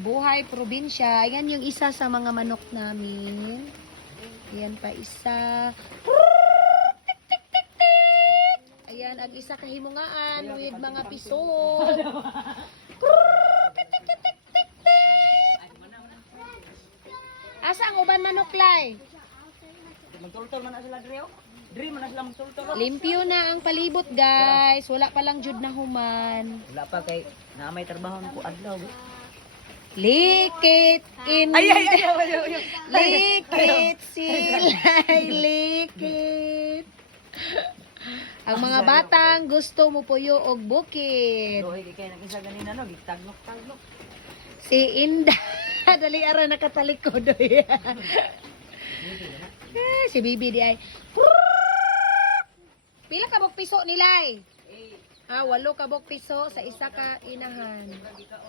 Buhay probinsya. Ayan yung isa sa mga manok namin. Ayan pa isa. Ayan, ang isa kahimungaan with mga piso. Asa ang uban manok, Lay? Magtultol man na sila dre. Dre man na sila magtultol. Limpyo na ang palibot, guys. Wala pa lang jud na human. Wala pa kay na may trabaho ko adlaw. Likit in Ay. likit silay likit. Ang mga batang gusto mo puyo og bukid. Doy kay nag-isa ganina no, gitagnok-tagnok. Si Inda dali ara nakatalikod oy. Si Bibi di ay. Pila ka bok piso nilay? 8 ka bok piso sa isa ka inahan.